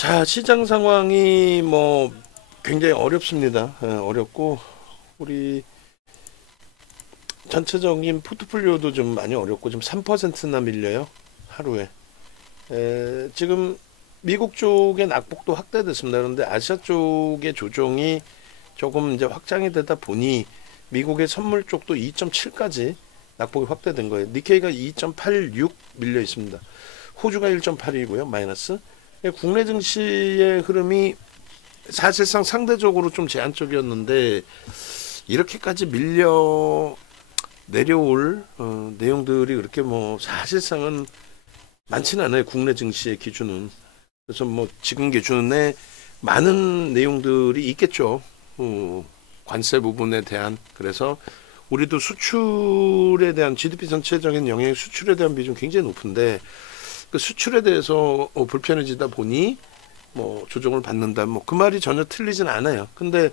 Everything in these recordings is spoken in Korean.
자, 시장 상황이 뭐 굉장히 어렵습니다. 어렵고 우리 전체적인 포트폴리오도 좀 많이 어렵고 좀 3%나 밀려요. 하루에. 지금 미국 쪽의 낙폭도 확대됐습니다. 그런데 아시아 쪽의 조정이 조금 이제 확장이 되다 보니 미국의 선물 쪽도 2.7까지 낙폭이 확대된 거예요. 니케이가 2.86 밀려 있습니다. 호주가 1.8이고요. 마이너스. 국내 증시의 흐름이 사실상 상대적으로 좀 제한적이었는데 이렇게까지 밀려 내려올 내용들이 그렇게 뭐 사실상은 많지는 않아요. 국내 증시의 기준은. 그래서 뭐 지금 기준에 많은 내용들이 있겠죠. 관세 부분에 대한. 그래서 우리도 수출에 대한 GDP 전체적인 영향이 수출에 대한 비중 굉장히 높은데 그 수출에 대해서 불편해지다 보니 뭐 조정을 받는다. 뭐 그 말이 전혀 틀리진 않아요. 근데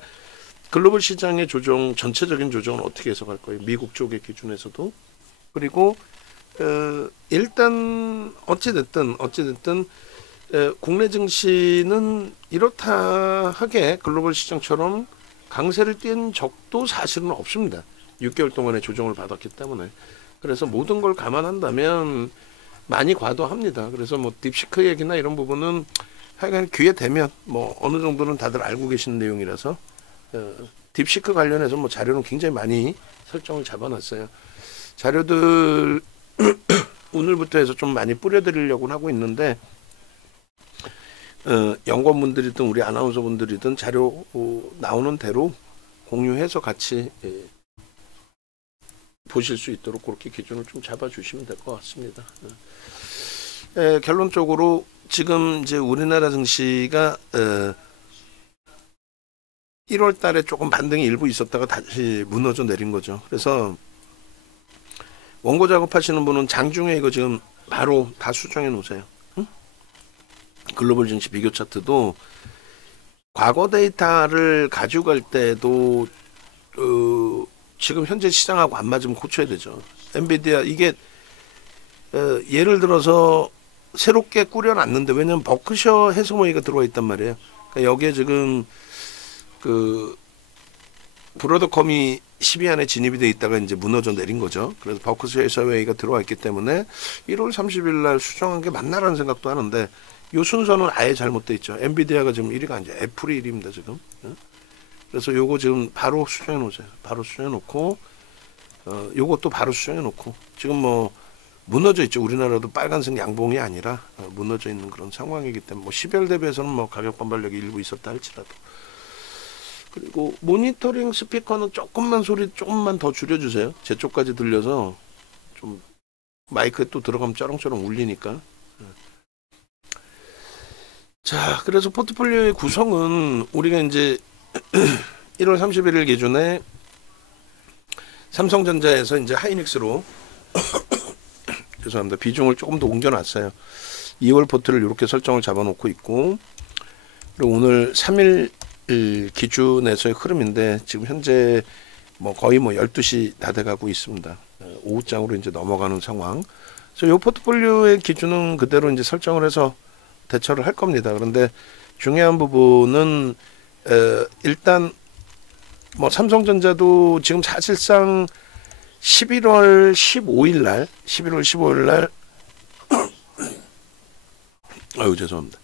글로벌 시장의 조정, 전체적인 조정은 어떻게 해석할 거예요? 미국 쪽의 기준에서도. 그리고 일단 어찌됐든 국내 증시는 이렇다 하게 글로벌 시장처럼 강세를 띈 적도 사실은 없습니다. 6개월 동안의 조정을 받았기 때문에. 그래서 모든 걸 감안한다면 많이 과도합니다. 그래서 뭐 딥시크 얘기나 이런 부분은 하여간 기회 되면 뭐 어느 정도는 다들 알고 계시는 내용이라서 딥시크 관련해서 뭐 자료는 굉장히 많이 설정을 잡아놨어요. 자료들 오늘부터 해서 좀 많이 뿌려드리려고 하고 있는데 연구원분들이든 우리 아나운서분들이든 자료 나오는 대로 공유해서 같이 보실 수 있도록 그렇게 기준을 좀 잡아주시면 될 것 같습니다. 결론적으로 지금 이제 우리나라 증시가 1월 달에 조금 반등이 일부 있었다가 다시 무너져 내린 거죠. 그래서 원고 작업하시는 분은 장중에 이거 지금 바로 다 수정해 놓으세요. 응? 글로벌 증시 비교 차트도 과거 데이터를 가져갈 때도 지금 현재 시장하고 안 맞으면 고쳐야 되죠. 엔비디아 이게 예를 들어서 새롭게 꾸려놨는데 왜냐면 버크셔 해서모이가 들어와 있단 말이에요. 그러니까 여기에 지금 그 브로드컴이 10위 안에 진입이 돼 있다가 이제 무너져 내린 거죠. 그래서 버크셔 해서웨이가 들어와 있기 때문에 1월 30일 날 수정한 게 맞나라는 생각도 하는데 이 순서는 아예 잘못돼 있죠. 엔비디아가 지금 1위가 아니죠. 애플이 1위입니다 지금. 그래서 요거 지금 바로 수정해 놓으세요. 바로 수정해 놓고 요것도 바로 수정해 놓고 지금 뭐 무너져 있죠. 우리나라도 빨간색 양봉이 아니라 무너져 있는 그런 상황이기 때문에 뭐 10월 대비해서는 뭐 가격 반발력이 일부 있었다 할지라도. 그리고 모니터링 스피커는 소리 조금만 더 줄여주세요. 제 쪽까지 들려서 좀 마이크에 또 들어가면 쩌렁쩌렁 울리니까. 자, 그래서 포트폴리오의 구성은 우리가 이제 1월 31일 기준에 삼성전자에서 이제 하이닉스로 죄송합니다. 비중을 조금 더 옮겨놨어요. 2월 포트를 이렇게 설정을 잡아놓고 있고 그리고 오늘 3일 기준에서의 흐름인데 지금 현재 뭐 거의 뭐 12시 다 돼가고 있습니다. 오후장으로 이제 넘어가는 상황. 그래서 이 포트폴리오의 기준은 그대로 이제 설정을 해서 대처를 할 겁니다. 그런데 중요한 부분은 일단 뭐 삼성전자도 지금 사실상 11월 15일 날 아유 죄송합니다.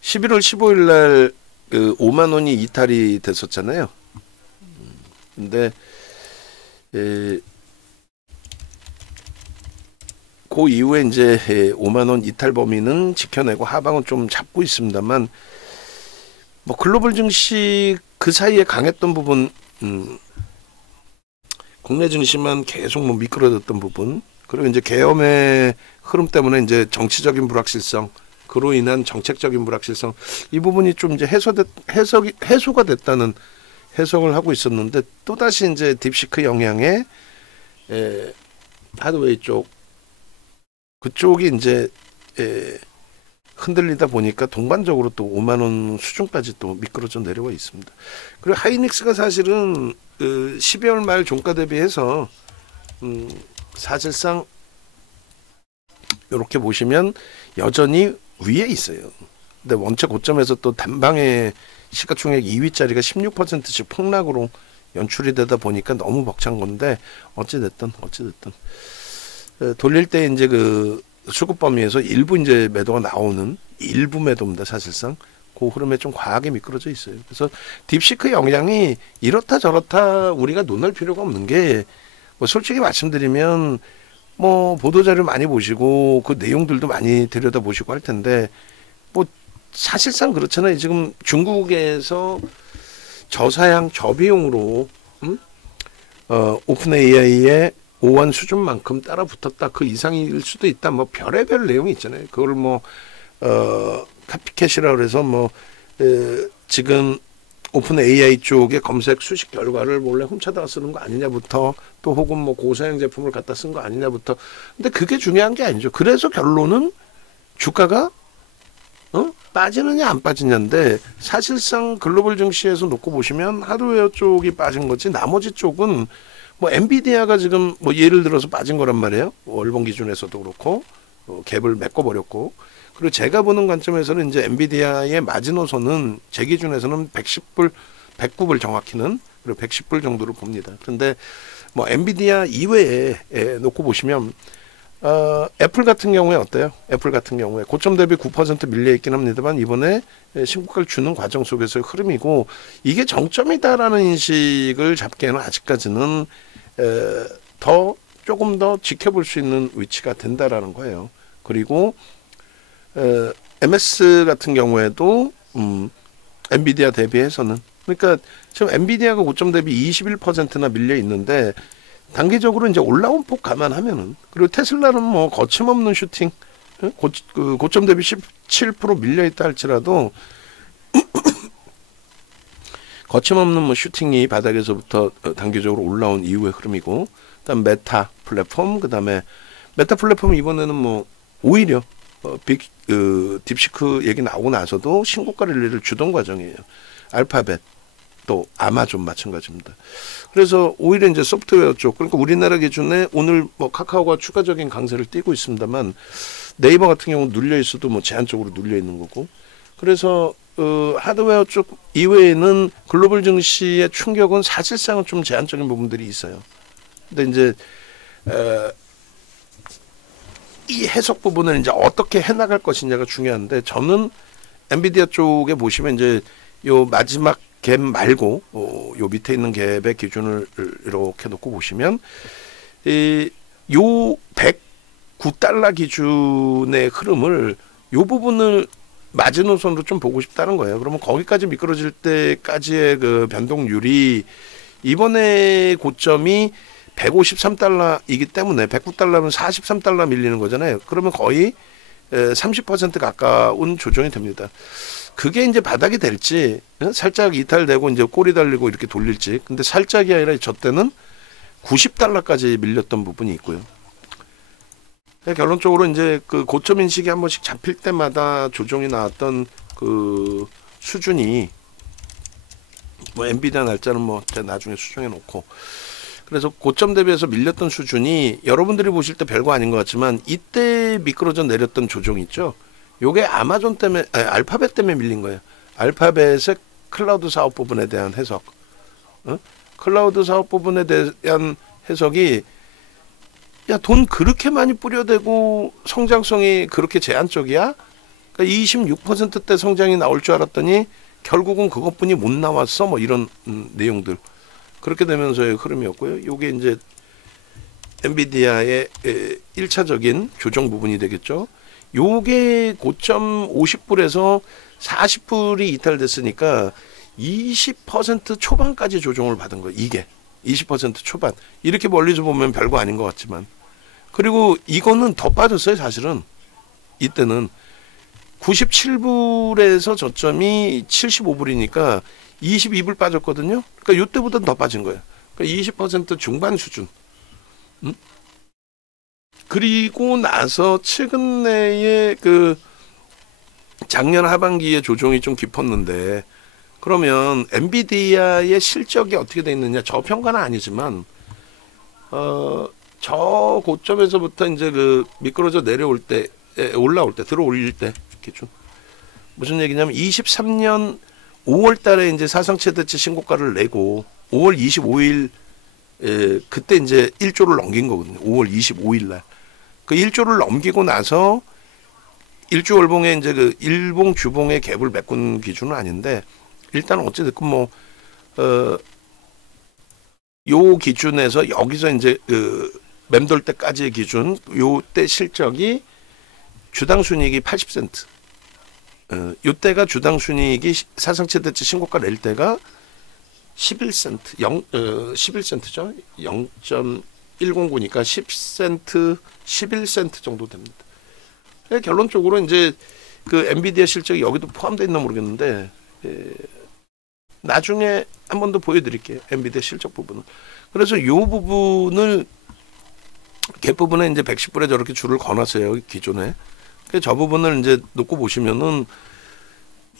11월 15일 날 그 5만 원이 이탈이 됐었잖아요. 근데 그 이후에 이제 5만 원 이탈 범위는 지켜내고 하방은 좀 잡고 있습니다만 뭐 글로벌 증시 그 사이에 강했던 부분 국내 증시만 계속 뭐 미끄러졌던 부분 그리고 이제 계엄의 흐름 때문에 이제 정치적인 불확실성 그로 인한 정책적인 불확실성 이 부분이 좀 이제 해소가 됐다는 해석을 하고 있었는데 또다시 이제 딥시크 영향에 하드웨이 쪽 그쪽이 이제 흔들리다 보니까 동반적으로 또 5만 원 수준까지 또 미끄러져 내려와 있습니다. 그리고 하이닉스가 사실은 12월 말 종가 대비해서 사실상 이렇게 보시면 여전히 위에 있어요. 근데 원체 고점에서 또 단방에 시가총액 2위짜리가 16%씩 폭락으로 연출이 되다 보니까 너무 벅찬 건데 어찌됐든 돌릴 때 이제 그 수급 범위에서 일부 이제 매도가 나오는 일부 매도입니다. 사실상 그 흐름에 좀 과하게 미끄러져 있어요. 그래서 딥시크 영향이 이렇다 저렇다 우리가 논할 필요가 없는 게 뭐 솔직히 말씀드리면 뭐 보도자료 많이 보시고 그 내용들도 많이 들여다보시고 할 텐데 뭐 사실상 그렇잖아요. 지금 중국에서 저사양 저비용으로 오픈 AI의 오원 수준만큼 따라 붙었다. 그 이상일 수도 있다. 뭐 별의별 내용이 있잖아요. 그걸 뭐 카피캣이라 그래서 뭐 지금 오픈 AI 쪽의 검색 수식 결과를 몰래 훔쳐다가 쓰는 거 아니냐부터 또 혹은 뭐 고사양 제품을 갖다 쓴 거 아니냐부터. 근데 그게 중요한 게 아니죠. 그래서 결론은 주가가 빠지느냐 안 빠지냐인데 사실상 글로벌 증시에서 놓고 보시면 하드웨어 쪽이 빠진 거지 나머지 쪽은 뭐 엔비디아가 지금 뭐 예를 들어서 빠진 거란 말이에요. 월봉 기준에서도 그렇고 갭을 메꿔버렸고 그리고 제가 보는 관점에서는 이제 엔비디아의 마지노선은 제 기준에서는 110불, 109불 정확히는 그리고 110불 정도를 봅니다. 그런데 뭐 엔비디아 이외에 놓고 보시면 애플 같은 경우에 어때요? 애플 같은 경우에 고점 대비 9% 밀려 있긴 합니다만 이번에 신고가를 주는 과정 속에서의 흐름이고 이게 정점이다라는 인식을 잡기에는 아직까지는 조금 더 지켜볼 수 있는 위치가 된다라는 거예요. 그리고 MS 같은 경우에도 엔비디아 대비해서는 그러니까 지금 엔비디아가 고점 대비 21%나 밀려 있는데 단기적으로 이제 올라온 폭 감안하면은 그리고 테슬라는 뭐 거침없는 슈팅 고점 대비 17% 밀려 있다 할지라도 거침없는 뭐 슈팅이 바닥에서부터 단기적으로 올라온 이후의 흐름이고 그다음 메타 플랫폼 그다음에 메타 플랫폼 이번에는 뭐 오히려 딥시크 얘기 나오고 나서도 신고가 랠리를 주던 과정이에요. 알파벳 또 아마존 마찬가지입니다. 그래서 오히려 이제 소프트웨어 쪽 그러니까 우리나라 기준에 오늘 뭐 카카오가 추가적인 강세를 띠고 있습니다만 네이버 같은 경우 눌려 있어도 뭐 제한적으로 눌려 있는 거고 그래서 하드웨어 쪽 이외에는 글로벌 증시의 충격은 사실상은 좀 제한적인 부분들이 있어요. 근데 이제 이 해석 부분을 이제 어떻게 해나갈 것이냐가 중요한데 저는 엔비디아 쪽에 보시면 이제 요 마지막 갭 말고 요 밑에 있는 갭의 기준을 이렇게 놓고 보시면 요 109달러 기준의 흐름을 요 부분을 마지노선으로 좀 보고 싶다는 거예요. 그러면 거기까지 미끄러질 때까지의 그 변동률이 이번에 고점이 153달러이기 때문에 109달러면 43달러 밀리는 거잖아요. 그러면 거의 30% 가까운 조정이 됩니다. 그게 이제 바닥이 될지 살짝 이탈되고 이제 꼬리 달리고 이렇게 돌릴지 근데 살짝이 아니라 저 때는 90달러까지 밀렸던 부분이 있고요. 결론적으로 이제 그 고점 인식이 한 번씩 잡힐 때마다 조정이 나왔던 그 수준이 뭐 엔비디아 날짜는 뭐 나중에 수정해 놓고 그래서 고점 대비해서 밀렸던 수준이 여러분들이 보실 때 별거 아닌 것 같지만 이때 미끄러져 내렸던 조정 있죠. 요게 아마존 때문에 알파벳 때문에 밀린 거예요. 알파벳의 클라우드 사업 부분에 대한 해석. 클라우드 사업 부분에 대한 해석이 야, 돈 그렇게 많이 뿌려대고 성장성이 그렇게 제한적이야? 그러니까 26%대 성장이 나올 줄 알았더니 결국은 그것뿐이 못 나왔어. 뭐 이런 내용들. 그렇게 되면서의 흐름이었고요. 요게 이제 엔비디아의 1차적인 조정 부분이 되겠죠. 요게 고점 50불에서 40불이 이탈됐으니까 20% 초반까지 조정을 받은 거예요. 이게 20% 초반. 이렇게 멀리서 보면 별거 아닌 것 같지만 그리고 이거는 더 빠졌어요. 사실은 이때는 97불에서 저점이 75불이니까 22불 빠졌거든요. 그러니까 이때보다는 더 빠진 거예요. 그러니까 20% 중반 수준. 그리고 나서 최근에 그 작년 하반기에 조정이 좀 깊었는데 그러면 엔비디아의 실적이 어떻게 돼 있느냐 저평가는 아니지만 저 고점에서부터 이제 그 미끄러져 내려올 때 올라올 때 들어올릴 때 기준 무슨 얘기냐면 23년 5월 달에 이제 사상 최대치 신고가를 내고 5월 25일 그때 이제 1조를 넘긴 거거든요. 5월 25일 날. 그 1조를 넘기고 나서 일주 월봉에 이제 그 일봉 주봉의 갭을 메꾼 기준은 아닌데 일단 어찌됐건 뭐 요 기준에서 여기서 이제 그 맴돌 때까지의 기준 요때 실적이 주당 순이익이 80센트. 요때가 주당 순이익이 사상 최대치 신고가 낼 때가 11센트, 11센트죠. 0.109니까 10센트, 11센트 정도 됩니다. 결론적으로 이제 그 엔비디아 실적이 여기도 포함되어 있나 모르겠는데 나중에 한 번 더 보여드릴게요. 엔비디아 실적 부분은. 그래서 이 부분을 갭 부분에 이제 110불에 저렇게 줄을 거놨어요. 기존에. 저 부분을 이제 놓고 보시면은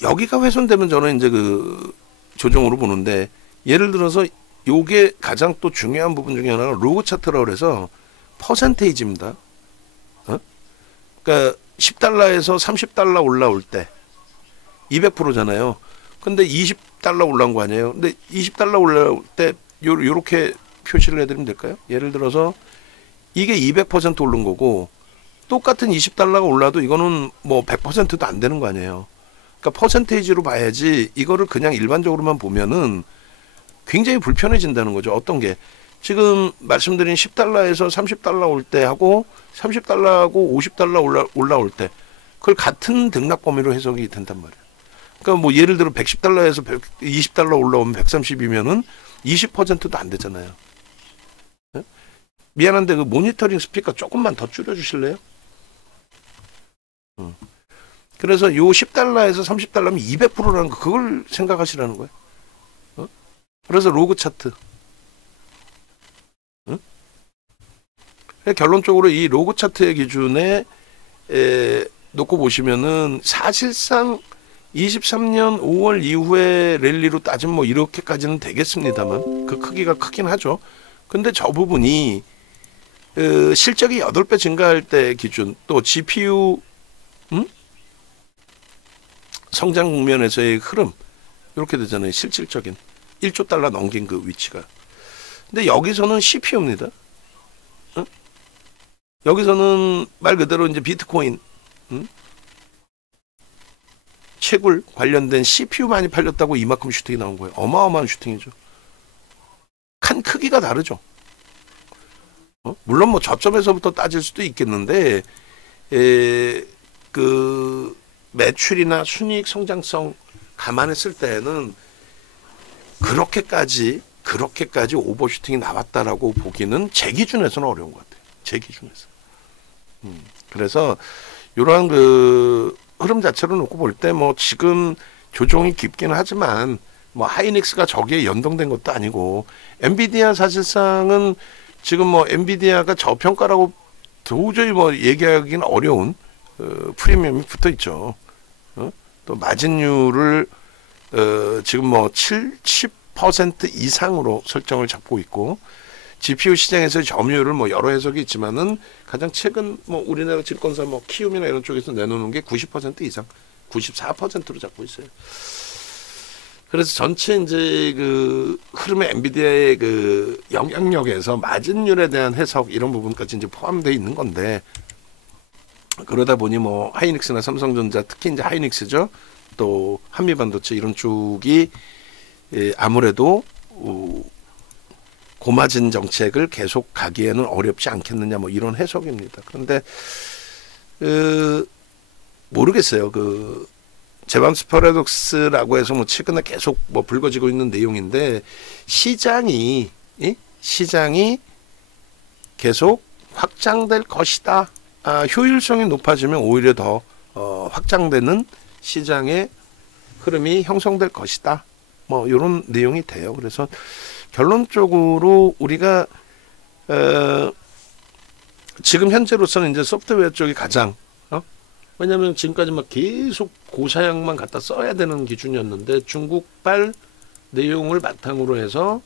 여기가 훼손되면 저는 이제 그 조정으로 보는데 예를 들어서 요게 가장 또 중요한 부분 중에 하나가 로그 차트라고 해서 퍼센테이지입니다. 그러니까 10달러에서 30달러 올라올 때 200%잖아요. 근데 20달러 올라온 거 아니에요. 근데 20달러 올라올 때 요렇게 표시를 해드리면 될까요? 예를 들어서 이게 200% 오른 거고 똑같은 20달러가 올라도 이거는 뭐 100%도 안 되는 거 아니에요. 그러니까 퍼센테이지로 봐야지 이거를 그냥 일반적으로만 보면은 굉장히 불편해진다는 거죠. 어떤 게 지금 말씀드린 10달러에서 30달러 올 때 하고 30달러하고 50달러 올라올 때 그걸 같은 등락 범위로 해석이 된단 말이에요. 그러니까 뭐 예를 들어 110달러에서 20달러 올라오면 130이면은 20%도 안 되잖아요. 네? 미안한데 그 모니터링 스피커 조금만 더 줄여 주실래요? 그래서 요 10달러에서 30달러면 200%라는 거 그걸 생각하시라는 거예요. 그래서 로그 차트. 결론적으로 이 로그 차트의 기준에 놓고 보시면은 사실상 23년 5월 이후에 랠리로 따지면 뭐 이렇게까지는 되겠습니다만 그 크기가 크긴 하죠. 근데 저 부분이 실적이 8배 증가할 때 기준 또 GPU 성장 국면에서의 흐름 이렇게 되잖아요. 실질적인 1조 달러 넘긴 그 위치가. 근데 여기서는 CPU입니다. 여기서는 말 그대로 이제 비트코인, 채굴 관련된 CPU 많이 팔렸다고 이만큼 슈팅이 나온 거예요. 어마어마한 슈팅이죠. 칸 크기가 다르죠. 물론 뭐 저점에서부터 따질 수도 있겠는데, 그 매출이나 순이익 성장성 감안했을 때는 그렇게까지 오버슈팅이 나왔다라고 보기는 제 기준에서는 어려운 것 같아요. 제 기준에서. 그래서 이러한 그 흐름 자체로 놓고 볼 때 뭐 지금 조정이 깊기는 하지만 뭐 하이닉스가 저기에 연동된 것도 아니고 엔비디아 사실상은 지금 뭐 엔비디아가 저평가라고 도저히 뭐 얘기하기는 어려운 프리미엄이 붙어 있죠. 또 마진율을 지금 뭐 70% 이상으로 설정을 잡고 있고 GPU 시장에서 점유율을 뭐 여러 해석이 있지만은 가장 최근 뭐 우리나라 증권사 뭐 키움이나 이런 쪽에서 내놓는 게 90% 이상, 94%로 잡고 있어요. 그래서 전체 이제 그 흐름의 엔비디아의 그 영향력에서 마진율에 대한 해석 이런 부분까지 이제 포함되어 있는 건데 그러다 보니 뭐 하이닉스나 삼성전자 특히 이제 하이닉스죠. 또 한미반도체 이런 쪽이 아무래도 고마진 정책을 계속 가기에는 어렵지 않겠느냐 뭐 이런 해석입니다. 그런데 모르겠어요. 그 제밤스 패러독스라고 해서 뭐 최근에 계속 뭐 불거지고 있는 내용인데 시장이 계속 확장될 것이다. 효율성이 높아지면 오히려 더 확장되는 시장의 흐름이 형성될 것이다. 뭐 이런 내용이 돼요. 그래서 결론적으로 우리가 지금 현재로서는 이제 소프트웨어 쪽이 가장 왜냐하면 지금까지 막 계속 고사양만 갖다 써야 되는 기준이었는데 중국발 내용을 바탕으로 해서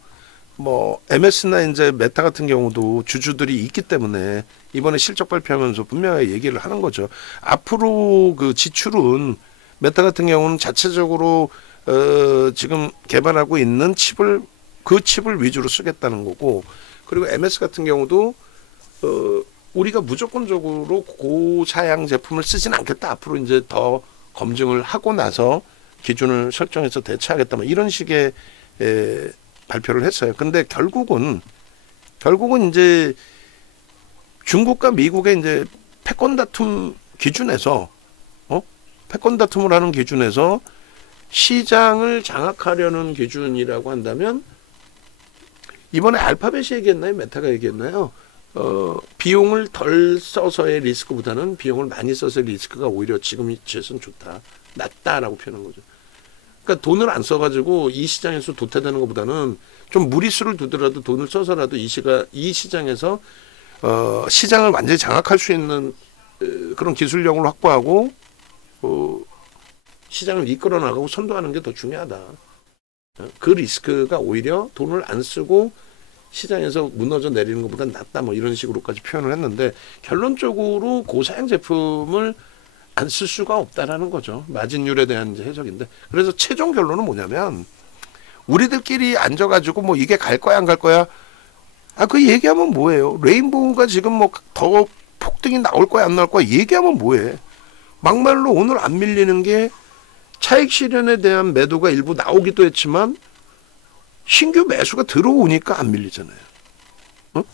뭐 MS나 이제 메타 같은 경우도 주주들이 있기 때문에 이번에 실적 발표하면서 분명하게 얘기를 하는 거죠. 앞으로 그 지출은 메타 같은 경우는 자체적으로 지금 개발하고 있는 그 칩을 위주로 쓰겠다는 거고, 그리고 MS 같은 경우도 우리가 무조건적으로 고사양 제품을 쓰진 않겠다. 앞으로 이제 더 검증을 하고 나서 기준을 설정해서 대체하겠다. 이런 식의 발표를 했어요. 근데 결국은 이제 중국과 미국의 이제 패권 다툼 기준에서 패권 다툼을 하는 기준에서 시장을 장악하려는 기준이라고 한다면, 이번에 알파벳이 얘기했나요? 메타가 얘기했나요? 비용을 덜 써서의 리스크보다는 비용을 많이 써서의 리스크가 오히려 지금 위치에서는 좋다, 낫다라고 표현한 거죠. 그러니까 돈을 안 써가지고 이 시장에서 도태되는 것보다는 좀 무리수를 두더라도 돈을 써서라도 이 시장에서 시장을 완전히 장악할 수 있는 그런 기술력을 확보하고 시장을 이끌어 나가고 선도하는 게 더 중요하다. 그 리스크가 오히려 돈을 안 쓰고 시장에서 무너져 내리는 것보다 낫다, 이런 식으로까지 표현을 했는데, 결론적으로 고사양 제품을 안 쓸 수가 없다라는 거죠. 마진율에 대한 이제 해석인데, 그래서 최종 결론은 뭐냐면, 우리들끼리 앉아가지고 이게 갈 거야 안 갈 거야, 그 얘기하면 뭐예요? 레인보우가 지금 더 폭등이 나올 거야 안 나올 거야 얘기하면 뭐해? 막말로 오늘 안 밀리는 게 차익 실현에 대한 매도가 일부 나오기도 했지만 신규 매수가 들어오니까 안 밀리잖아요.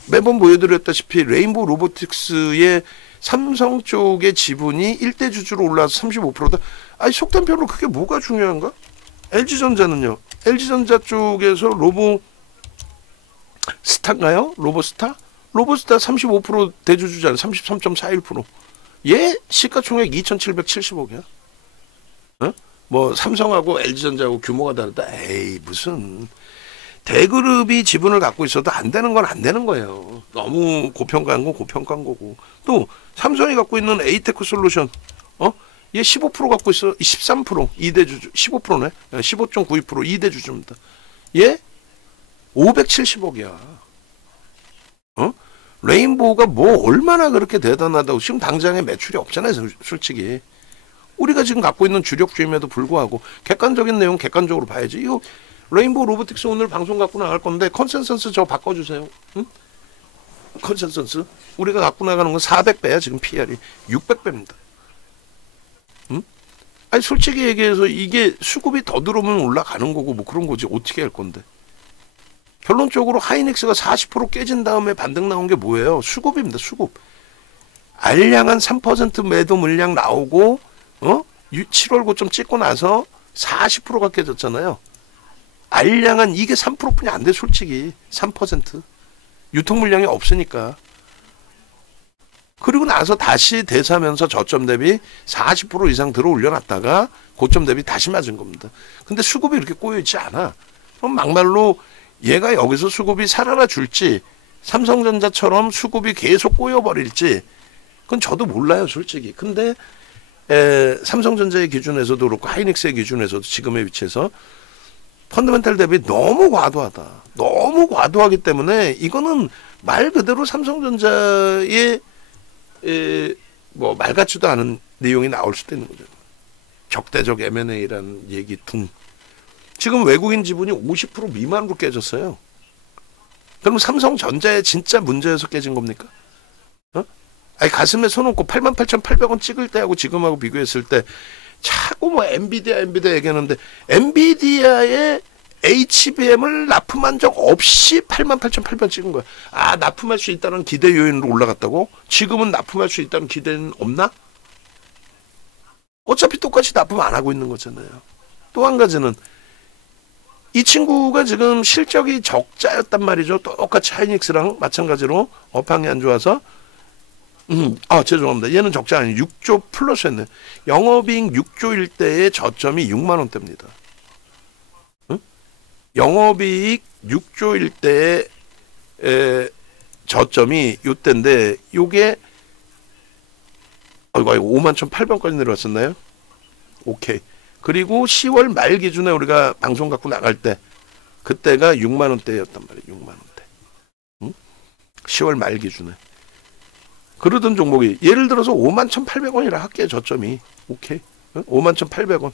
매번 보여드렸다시피 레인보우 로보틱스의 삼성 쪽의 지분이 1대 주주로 올라와서 35%다. 아니 속단표로 그게 뭐가 중요한가? LG전자는요. LG전자 쪽에서 로보스타인가요? 로보스타 35% 대주주잖아요. 33.41%. 얘 시가총액 2,770억이야. 삼성하고 LG전자하고 규모가 다르다. 에이, 무슨 대그룹이 지분을 갖고 있어도 안 되는 건 안 되는 거예요. 너무 고평가한 건 고평가한 거고. 또 삼성이 갖고 있는 에이테크 솔루션, 얘 15% 갖고 있어. 13% 2대 주주, 15%네. 15.92% 2대 주주입니다. 얘 570억이야. 레인보우가 얼마나 그렇게 대단하다고. 지금 당장에 매출이 없잖아요, 솔직히. 우리가 지금 갖고 있는 주력주임에도 불구하고 객관적인 내용 객관적으로 봐야지. 이거 레인보우 로보틱스 오늘 방송 갖고 나갈 건데 컨센서스 저 바꿔주세요. 응? 컨센서스 우리가 갖고 나가는 건 400배야. 지금 PR이 600배입니다. 응? 아니 솔직히 얘기해서 이게 수급이 더 들어오면 올라가는 거고 그런 거지. 어떻게 할 건데. 결론적으로 하이닉스가 40% 깨진 다음에 반등 나온 게 뭐예요? 수급입니다. 수급. 알량한 3% 매도 물량 나오고 7월 고점 찍고 나서 40%가 깨졌잖아요. 알량한 이게 3%뿐이 안 돼. 솔직히 3%. 유통 물량이 없으니까. 그리고 나서 다시 대사하면서 저점 대비 40% 이상 들어 올려놨다가 고점 대비 다시 맞은 겁니다. 근데 수급이 이렇게 꼬여있지 않아. 그럼 막말로 얘가 여기서 수급이 살아나 줄지 삼성전자처럼 수급이 계속 꼬여버릴지 그건 저도 몰라요. 솔직히. 근데 삼성전자의 기준에서도 그렇고 하이닉스의 기준에서도 지금의 위치에서 펀더멘탈 대비 너무 과도하다. 너무 과도하기 때문에 이거는 말 그대로 삼성전자의 말 같지도 않은 내용이 나올 수도 있는 거죠. 적대적 M&A라는 얘기 등. 지금 외국인 지분이 50% 미만으로 깨졌어요. 그럼 삼성전자의 진짜 문제에서 깨진 겁니까? 아니 가슴에 손 얹고 88,800원 찍을 때하고 지금하고 비교했을 때 자꾸 엔비디아 얘기하는데 엔비디아의 HBM을 납품한 적 없이 88,800원 찍은 거야. 납품할 수 있다는 기대 요인으로 올라갔다고? 지금은 납품할 수 있다는 기대는 없나? 어차피 똑같이 납품 안 하고 있는 거잖아요. 또 한 가지는 이 친구가 지금 실적이 적자였단 말이죠. 똑같이 하이닉스랑 마찬가지로 업황이 안 좋아서 죄송합니다. 얘는 적자 아니에요. 6조 플러스 했네. 영업이익 6조일 때의 저점이 6만 원대입니다. 영업이익 6조일 때의 저점이 요때인데 요게 아이고 51,800원까지 내려왔었나요? 오케이. 그리고 10월 말 기준에 우리가 방송 갖고 나갈 때 그때가 6만 원대였단 말이에요. 6만 원대. 10월 말 기준에. 그러던 종목이 예를 들어서 51,800원이라 할게요. 저점이. 오케이. 51,800원.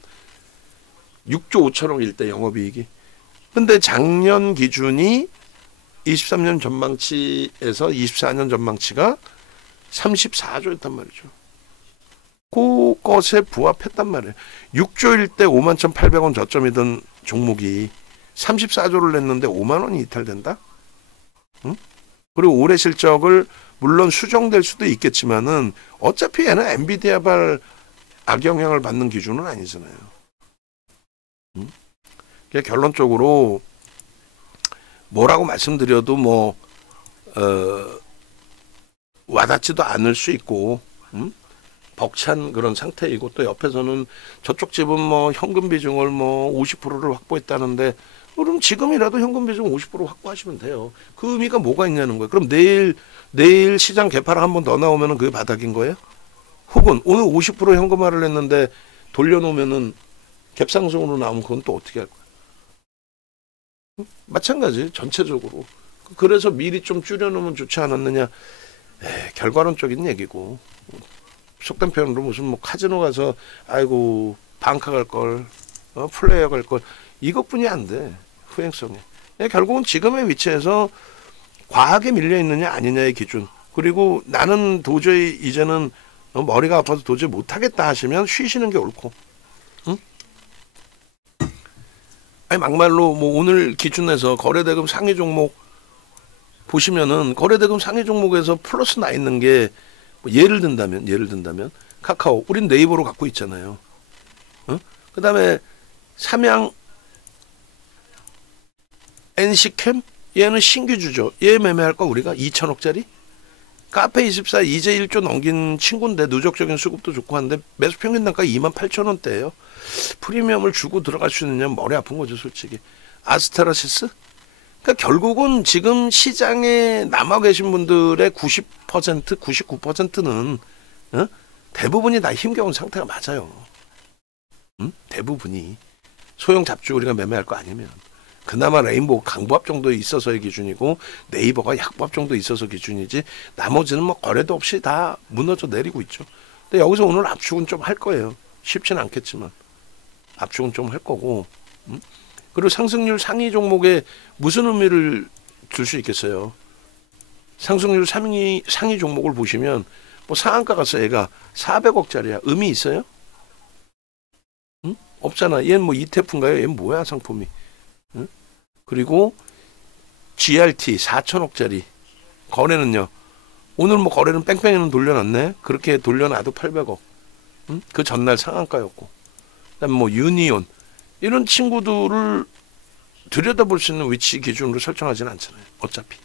6조 5천억일 때 영업이익이. 근데 작년 기준이 23년 전망치에서 24년 전망치가 34조였단 말이죠. 그것에 부합했단 말이에요. 6조일 때 51,800원 저점이던 종목이 34조를 냈는데 5만 원이 이탈된다? 응? 그리고 올해 실적을 물론 수정될 수도 있겠지만은 어차피 얘는 엔비디아발 악영향을 받는 기준은 아니잖아요. 응? 그러니까 결론적으로 뭐라고 말씀드려도 와닿지도 않을 수 있고, 벅찬 그런 상태이고, 또 옆에서는 저쪽 집은 현금 비중을 50%를 확보했다는데, 그럼 지금이라도 현금 비중 50% 확보하시면 돼요. 그 의미가 뭐가 있냐는 거예요. 그럼 내일 시장 개파를 한 번 더 나오면은 그게 바닥인 거예요? 혹은 오늘 50% 현금화를 했는데 돌려놓으면은 갭상승으로 나오면 그건 또 어떻게 할 거야? 마찬가지 전체적으로. 그래서 미리 좀 줄여놓으면 좋지 않았느냐. 결과론적인 얘기고, 속된 표현으로 무슨 카지노 가서 아이고 방카 갈 걸, 플레이어 갈 걸, 이것뿐이 안 돼. 후행성에. 결국은 지금의 위치에서 과하게 밀려 있느냐 아니냐의 기준. 그리고 나는 도저히 이제는 머리가 아파서 도저히 못하겠다 하시면 쉬시는 게 옳고. 응? 아니 막말로 오늘 기준에서 거래대금 상위 종목 보시면은 거래대금 상위 종목에서 플러스 나 있는 게 예를 든다면 카카오, 우린 네이버로 갖고 있잖아요. 그다음에 삼양 NC캠, 얘는 신규주죠. 얘 매매할 거 우리가 2천억짜리? 카페24 이제 1조 넘긴 친구인데 누적적인 수급도 좋고 한데 매수 평균 단가 28,000원대예요. 프리미엄을 주고 들어갈 수 있느냐 머리 아픈 거죠, 솔직히. 아스테라시스? 그러니까 결국은 지금 시장에 남아 계신 분들의 90%, 99%는 대부분이 다 힘겨운 상태가 맞아요. 대부분이. 소형 잡주 우리가 매매할 거 아니면. 그나마 레인보우 강보합 정도 있어서의 기준이고 네이버가 약보합 정도 있어서 기준이지, 나머지는 거래도 없이 다 무너져 내리고 있죠. 근데 여기서 오늘 압축은 좀 할 거예요. 쉽지는 않겠지만 압축은 좀 할 거고. 그리고 상승률 상위 종목에 무슨 의미를 줄 수 있겠어요. 상승률 상위 종목을 보시면 상한가 가서 얘가 400억짜리야. 의미 있어요? 없잖아. 얘는 ETF인가요? 얘는 뭐야 상품이? 그리고 GRT 4천억짜리 거래는요. 오늘 거래는 뺑뺑이는 돌려놨네. 그렇게 돌려놔도 800억. 그 전날 상한가였고. 그다음 유니온 이런 친구들을 들여다볼 수 있는 위치 기준으로 설정하지는 않잖아요. 어차피.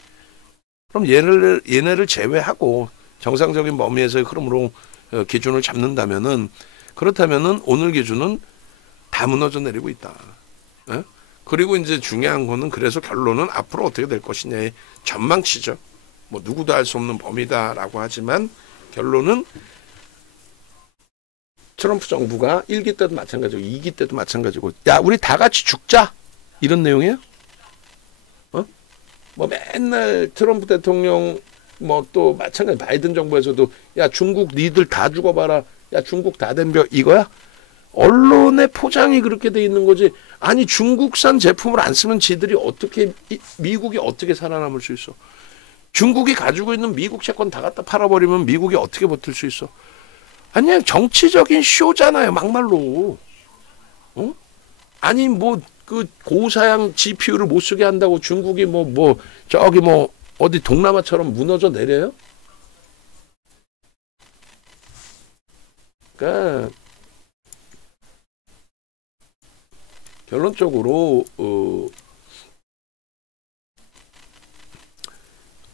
그럼 얘네를 제외하고 정상적인 범위에서의 흐름으로 기준을 잡는다면은, 그렇다면은 오늘 기준은 다 무너져 내리고 있다. 에? 그리고 이제 중요한 거는, 그래서 결론은 앞으로 어떻게 될 것이냐의 전망치죠. 누구도 알 수 없는 범위다라고 하지만 결론은 트럼프 정부가 1기 때도 마찬가지고 2기 때도 마찬가지고, 야 우리 다 같이 죽자 이런 내용이에요. 맨날 트럼프 대통령 또 마찬가지 바이든 정부에서도 야 중국 니들 다 죽어봐라, 야 중국 다 덤벼, 이거야? 언론의 포장이 그렇게 돼 있는 거지. 아니 중국산 제품을 안 쓰면 지들이 어떻게, 미국이 어떻게 살아남을 수 있어? 중국이 가지고 있는 미국 채권 다 갖다 팔아버리면 미국이 어떻게 버틸 수 있어? 아니 정치적인 쇼잖아요, 막말로. 아니 그 고사양 GPU를 못 쓰게 한다고 중국이 저기 어디 동남아처럼 무너져 내려요? 그러니까 결론적으로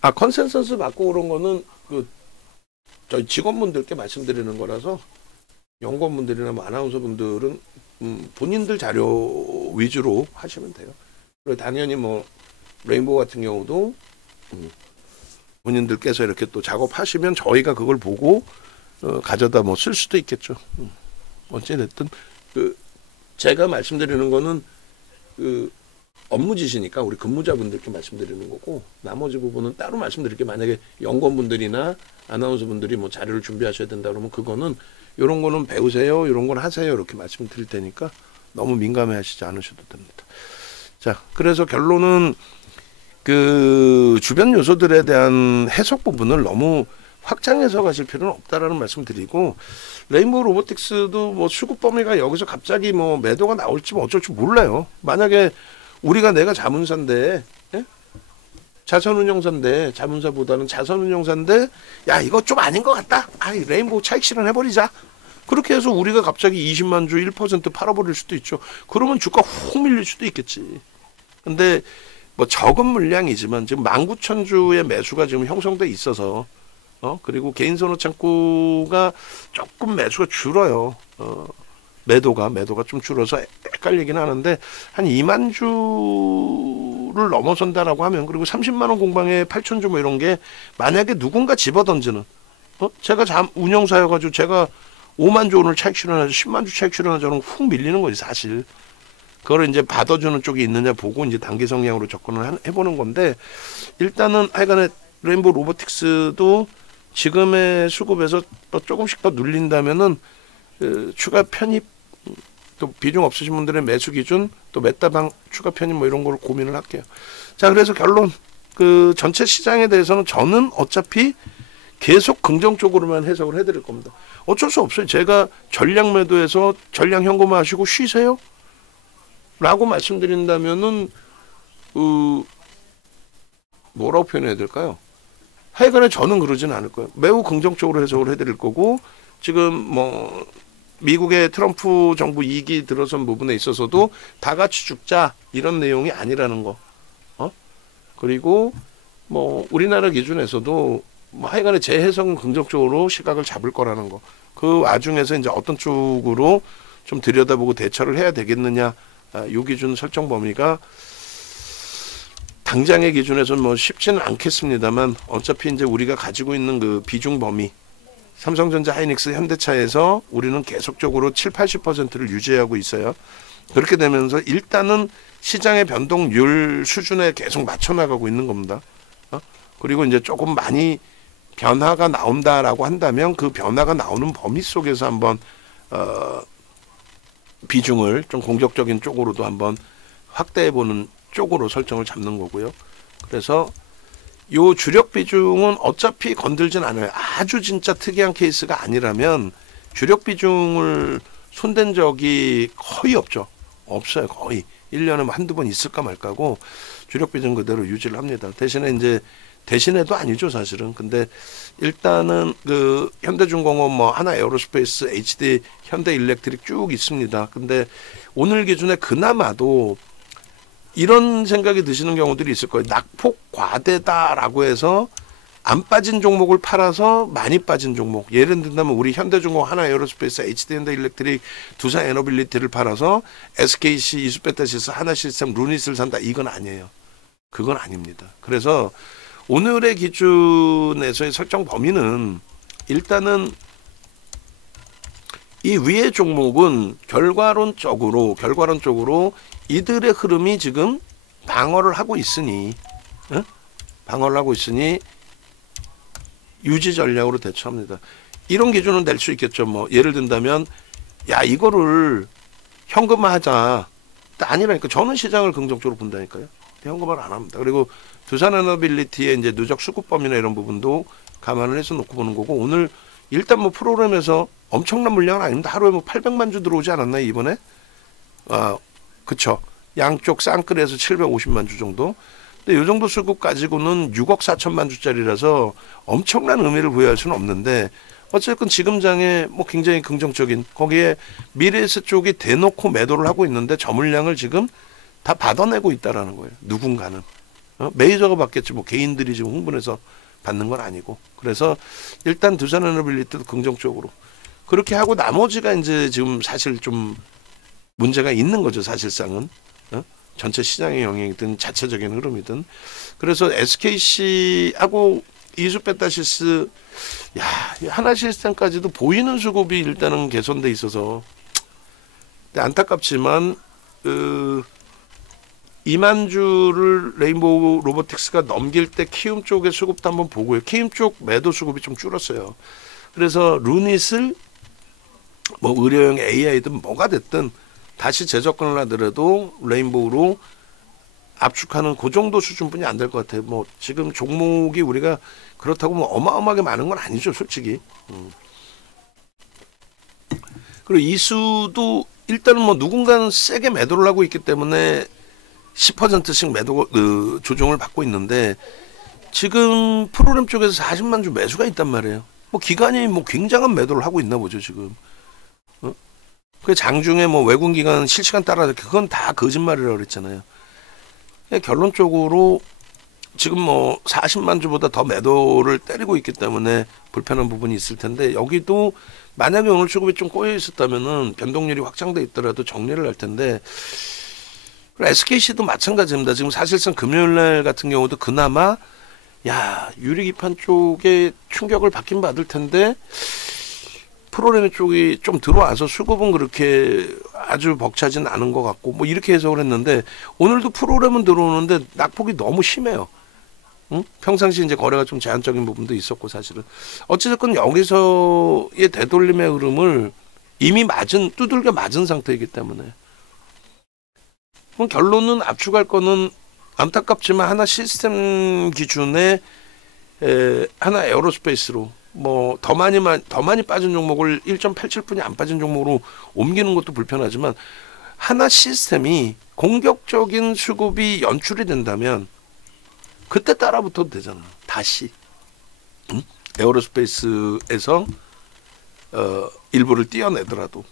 컨센서스 받고 그런 거는 저희 직원분들께 말씀드리는 거라서, 연구원분들이나 아나운서분들은 본인들 자료 위주로 하시면 돼요. 그리고 당연히 레인보우 같은 경우도 본인들께서 이렇게 또 작업하시면 저희가 그걸 보고 가져다 쓸 수도 있겠죠. 어찌됐든 제가 말씀드리는 거는 업무지시니까 우리 근무자분들께 말씀드리는 거고, 나머지 부분은 따로 말씀드릴게. 만약에 연구원분들이나 아나운서분들이 자료를 준비하셔야 된다 그러면 그거는 이런 거는 배우세요, 이런 건 하세요 이렇게 말씀드릴 테니까 너무 민감해하시지 않으셔도 됩니다. 자, 그래서 결론은 그 주변 요소들에 대한 해석 부분을 너무 확장 해석하실 필요는 없다라는 말씀드리고, 레인보우 로보틱스도 뭐 수급 범위가 여기서 갑자기 뭐 매도가 나올지 뭐 어쩔 줄 몰라요. 만약에 내가 자문사인데, 예? 자산운용사인데, 자문사보다는 자산운용사인데, 야 이거 좀 아닌 것 같다. 레인보우 차익 실현해버리자. 그렇게 해서 우리가 갑자기 20만 주 1% 팔아버릴 수도 있죠. 그러면 주가 훅 밀릴 수도 있겠지. 근데 뭐 적은 물량이지만 지금 19,000주의 매수가 지금 형성돼 있어서, 그리고 개인 선호 창구가 조금 매수가 줄어요. 매도가 좀 줄어서 헷갈리긴 하는데, 한 2만 주를 넘어선다라고 하면, 그리고 30만 원 공방에 8,000주 뭐 이런 게 만약에 누군가 집어던지는, 제가 운영사여가지고 제가 5만 주 오늘 차익 실현하죠, 10만 주 차익 실현하죠, 훅 밀리는 거지 사실. 그걸 이제 받아주는 쪽이 있느냐 보고 이제 단기 성향으로 접근을 해보는 건데, 일단은 하여간에 레인보우 로보틱스도 지금의 수급에서 또 조금씩 더 눌린다면은 추가 편입, 또 비중 없으신 분들의 매수 기준, 또 메타방 추가 편입 뭐 이런 걸 고민을 할게요. 자, 그래서 결론, 그 전체 시장에 대해서는 저는 어차피 계속 긍정적으로만 해석을 해드릴 겁니다. 어쩔 수 없어요. 제가 전량 매도해서 전량 현금화하시고 쉬세요 라고 말씀드린다면은 뭐라고 표현해야 될까요? 하여간에 저는 그러진 않을 거예요. 매우 긍정적으로 해석을 해드릴 거고, 지금 뭐 미국의 트럼프 정부 2기 들어선 부분에 있어서도 다 같이 죽자 이런 내용이 아니라는 거. 그리고 뭐 우리나라 기준에서도 뭐 하여간에 제 해석은 긍정적으로 시각을 잡을 거라는 거. 그 와중에서 이제 어떤 쪽으로 좀 들여다보고 대처를 해야 되겠느냐, 요 기준 설정 범위가 당장의 기준에서는 뭐 쉽지는 않겠습니다만, 어차피 이제 우리가 가지고 있는 그 비중 범위, 삼성전자, 하이닉스, 현대차에서 우리는 계속적으로 70-80%를 유지하고 있어요. 그렇게 되면서 일단은 시장의 변동률 수준에 계속 맞춰 나가고 있는 겁니다. 그리고 이제 조금 많이 변화가 나온다라고 한다면 그 변화가 나오는 범위 속에서 한번 비중을 좀 공격적인 쪽으로도 한번 확대해보는 쪽으로 설정을 잡는 거고요. 그래서 요 주력 비중은 어차피 건들진 않아요. 아주 진짜 특이한 케이스가 아니라면 주력 비중을 손댄 적이 거의 없죠. 없어요. 거의 1년에 뭐 한두 번 있을까 말까고 주력 비중 그대로 유지를 합니다. 대신에도 아니죠 사실은. 근데 일단은 그 현대중공업, 뭐 하나에어로스페이스, HD, 현대일렉트릭 쭉 있습니다. 근데 오늘 기준에 그나마도 이런 생각이 드시는 경우들이 있을 거예요. 낙폭 과대다라고 해서 안 빠진 종목을 팔아서 많이 빠진 종목, 예를 든다면 우리 현대중공업, 하나에어로스페이스, HD 현대일렉트릭, 두산에너빌리티를 팔아서 SKC, 이수페타시스, 하나시스템, 루닛을 산다, 이건 아니에요. 그건 아닙니다. 그래서 오늘의 기준에서의 설정 범위는 일단은 이 위의 종목은 결과론적으로 이들의 흐름이 지금 방어를 하고 있으니, 유지 전략으로 대처합니다. 이런 기준은 낼 수 있겠죠. 뭐 예를 든다면 야 이거를 현금화하자, 아니라니까. 저는 시장을 긍정적으로 본다니까요. 현금화를 안 합니다. 그리고 두산에너빌리티의 이제 누적 수급 범위나 이런 부분도 감안을 해서 놓고 보는 거고, 오늘 일단 뭐 프로그램에서 엄청난 물량은 아닙니다. 하루에 뭐 800만 주 들어오지 않았나요 이번에? 그쵸. 양쪽 쌍끌에서 750만 주 정도. 근데 이 정도 수급 가지고는 6억 4천만 주짜리라서 엄청난 의미를 부여할 수는 없는데, 어쨌든 지금 장에 뭐 굉장히 긍정적인, 거기에 미래에셋 쪽이 대놓고 매도를 하고 있는데 저 물량을 지금 다 받아내고 있다라는 거예요. 누군가는. 메이저가 받겠지 뭐 개인들이 지금 흥분해서 받는 건 아니고. 그래서 일단 두산에너빌리티도 긍정적으로 그렇게 하고, 나머지가 이제 지금 사실 좀 문제가 있는 거죠 사실상은. 전체 시장의 영향이든 자체적인 흐름이든. 그래서 SKC하고 이수페타시스, 하나시스템까지도 보이는 수급이 일단은 개선돼 있어서, 근데 안타깝지만 2만 주를 레인보우 로보틱스가 넘길 때 키움 쪽의 수급도 한번 보고요. 키움 쪽 매도 수급이 좀 줄었어요. 그래서 루닛을 뭐 의료용 AI든 뭐가 됐든 다시 재접근을 하더라도 레인보우로 압축하는 그 정도 수준뿐이 안 될 것 같아요. 뭐 지금 종목이 우리가 그렇다고 뭐 어마어마하게 많은 건 아니죠, 솔직히. 그리고 이수도 일단은 뭐 누군가는 세게 매도를 하고 있기 때문에 10%씩 매도 조정을 받고 있는데 지금 프로그램 쪽에서 40만 주 매수가 있단 말이에요. 뭐 기관이 뭐 굉장한 매도를 하고 있나 보죠 지금. 그 장중에 뭐 외국 기관 실시간 따라서 그건 다 거짓말이라고 그랬잖아요. 결론적으로 지금 뭐 40만 주보다 더 매도를 때리고 있기 때문에 불편한 부분이 있을 텐데 여기도 만약에 오늘 수급이 좀 꼬여 있었다면은 변동률이 확장돼 있더라도 정리를 할 텐데 SKC도 마찬가지입니다. 지금 사실상 금요일 날 같은 경우도 그나마 야 유리기판 쪽에 충격을 받긴 받을 텐데 프로그램 쪽이 좀 들어와서 수급은 그렇게 아주 벅차진 않은 것 같고 뭐 이렇게 해석을 했는데 오늘도 프로그램은 들어오는데 낙폭이 너무 심해요. 응? 평상시 이제 거래가 좀 제한적인 부분도 있었고 사실은 어찌됐건 여기서의 되돌림의 흐름을 이미 두들겨 맞은 상태이기 때문에 그럼 결론은 압축할 거는 안타깝지만 하나 시스템 기준에 하나 에어로스페이스로 뭐 더 많이 빠진 종목을 1.87분이 안 빠진 종목으로 옮기는 것도 불편하지만 하나 시스템이 공격적인 수급이 연출이 된다면 그때 따라붙어도 되잖아. 다시 에어로스페이스에서 일부를 띄어내더라도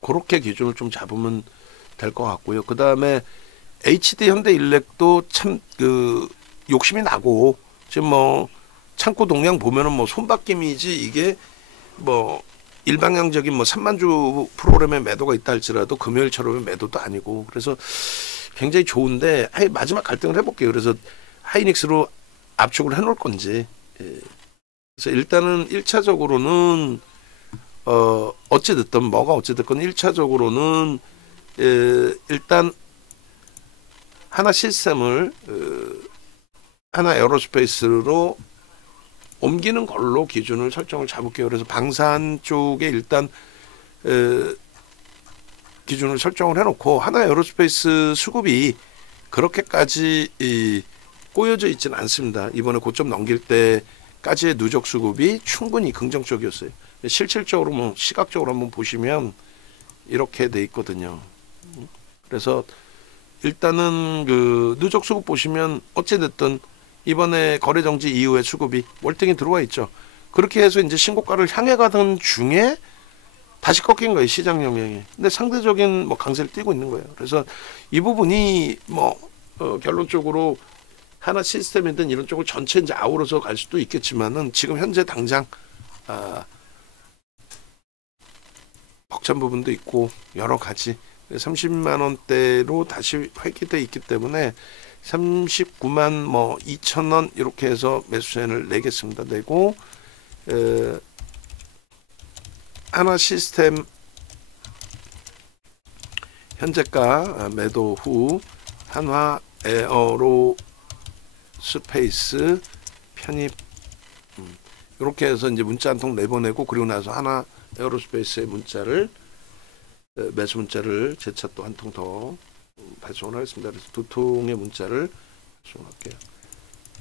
그렇게 기준을 좀 잡으면 될 것 같고요. 그 다음에 HD 현대일렉도 참 욕심이 나고 지금 뭐 창고 동향 보면은 뭐 손바뀜이지 이게 뭐 일방향적인 뭐 3만 주 프로그램에 매도가 있다 할지라도 금요일처럼의 매도도 아니고 그래서 굉장히 좋은데 마지막 갈등을 해볼게요. 그래서 하이닉스로 압축을 해놓을 건지. 그래서 일단은 1차적으로는 어찌됐든 뭐가 어찌됐건 1차적으로는 일단 하나 시스템을 하나 에어로스페이스로 옮기는 걸로 기준을 설정을 잡을게요. 그래서 방산 쪽에 일단 기준을 설정을 해놓고 하나 에어로스페이스 수급이 그렇게까지 꼬여져 있지는 않습니다. 이번에 고점 넘길 때까지의 누적 수급이 충분히 긍정적이었어요. 실질적으로 뭐 시각적으로 한번 보시면 이렇게 돼 있거든요. 그래서 일단은 그 누적 수급 보시면 어찌됐든 이번에 거래 정지 이후에 수급이 월등히 들어와 있죠. 그렇게 해서 이제 신고가를 향해 가던 중에 다시 꺾인 거예요. 시장 영향이. 근데 상대적인 뭐 강세를 띠고 있는 거예요. 그래서 이 부분이 뭐 결론적으로 하나 시스템이든 이런 쪽을 전체 이제 아우러서 갈 수도 있겠지만은 지금 현재 당장 벅찬 부분도 있고 여러 가지 30만 원대로 다시 회귀돼 있기 때문에 39만 뭐 2천 원 이렇게 해서 매수세를 내겠습니다. 내고 하나 시스템 현재가 매도 후 한화 에어로 스페이스 편입 이렇게 해서 이제 문자 한 통 내보내고 그리고 나서 하나 에어로스페이스의 문자를 매수 문자를 제 차 또 한 통 더 발송을 하겠습니다. 그래서 2통의 문자를 발송할게요.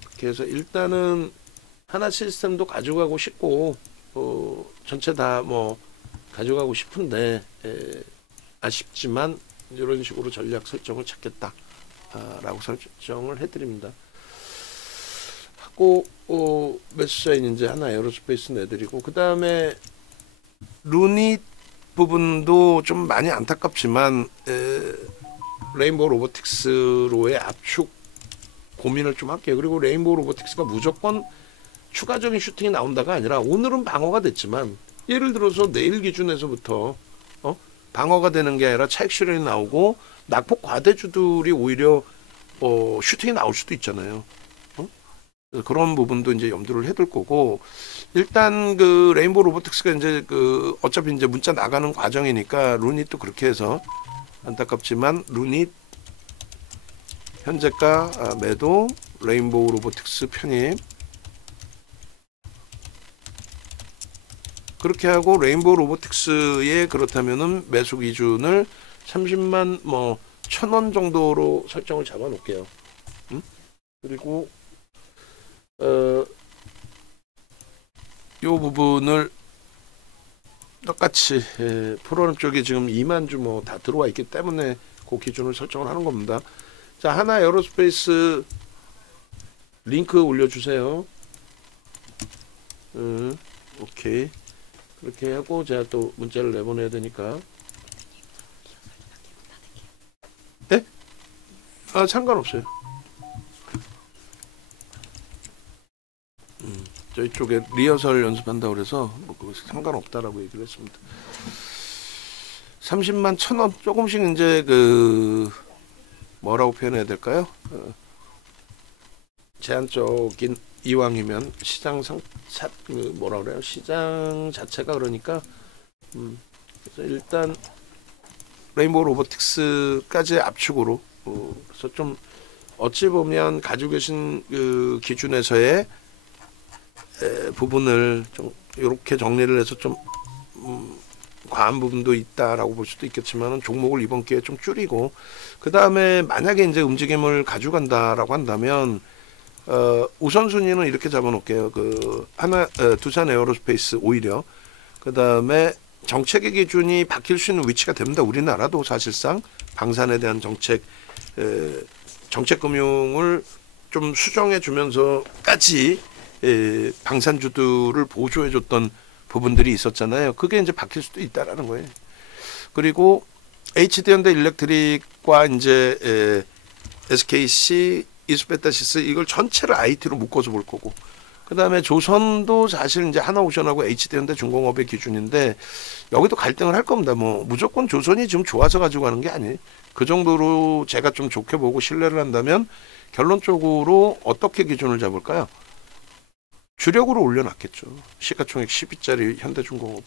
그렇게 해서 일단은 하나 시스템도 가져가고 싶고 전체 다 뭐 가져가고 싶은데 아쉽지만 이런 식으로 전략 설정을 찾겠다 라고 설정을 해드립니다. 하고 매수사인 이제 하나 에어로스페이스 내드리고 그 다음에 루닛 부분도 좀 많이 안타깝지만 레인보우 로보틱스로의 압축 고민을 좀 할게요. 그리고 레인보우 로보틱스가 무조건 추가적인 슈팅이 나온다가 아니라 오늘은 방어가 됐지만 예를 들어서 내일 기준에서부터 방어가 되는 게 아니라 차익 실현이 나오고 낙폭 과대주들이 오히려 슈팅이 나올 수도 있잖아요. 그런 부분도 이제 염두를 해둘 거고 일단 그 레인보우 로보틱스가 이제 그 어차피 이제 문자 나가는 과정이니까 루닛도 그렇게 해서 안타깝지만 루닛 현재가 매도 레인보우 로보틱스 편입 그렇게 하고 레인보우 로보틱스에 그렇다면은 매수 기준을 30만 뭐 1,000원 정도로 설정을 잡아 놓을게요. 그리고 요 부분을 똑같이 프로그램 쪽에 지금 2만 주 뭐 다 들어와 있기 때문에 그 기준을 설정을 하는 겁니다. 자, 하나 에어로스페이스 링크 올려주세요. 오케이. 그렇게 하고 제가 또 문자를 내보내야 되니까. 네? 아, 상관없어요. 저희 쪽에 리허설 연습한다고 그래서 뭐 그거 상관없다라고 얘기를 했습니다. 30만 1,000원 조금씩 이제 그 뭐라고 표현해야 될까요? 제한적인 이왕이면 시장 뭐라 그래요? 시장 자체가 그러니까 그래서 일단 레인보우 로보틱스까지 압축으로 그래서 좀 어찌 보면 가지고 계신 그 기준에서의 부분을 좀 이렇게 정리를 해서 좀 과한 부분도 있다라고 볼 수도 있겠지만 종목을 이번 기회에 좀 줄이고 그 다음에 만약에 이제 움직임을 가져간다라고 한다면 우선순위는 이렇게 잡아놓을게요. 그 두산 에어로스페이스 오히려 그 다음에 정책의 기준이 바뀔 수 있는 위치가 됩니다. 우리나라도 사실상 방산에 대한 정책 금융을 좀 수정해 주면서까지 방산주들을 보조해줬던 부분들이 있었잖아요. 그게 이제 바뀔 수도 있다라는 거예요. 그리고 HD현대 일렉트릭과 이제 SKC, 이스페타시스 이걸 전체를 IT로 묶어서 볼 거고, 그 다음에 조선도 사실 이제 하나오션하고 HD현대 중공업의 기준인데 여기도 갈등을 할 겁니다. 뭐 무조건 조선이 지금 좋아서 가지고 가는 게 아니에요. 그 정도로 제가 좀 좋게 보고 신뢰를 한다면 결론적으로 어떻게 기준을 잡을까요? 주력으로 올려놨겠죠. 시가총액 10위짜리 현대중공업을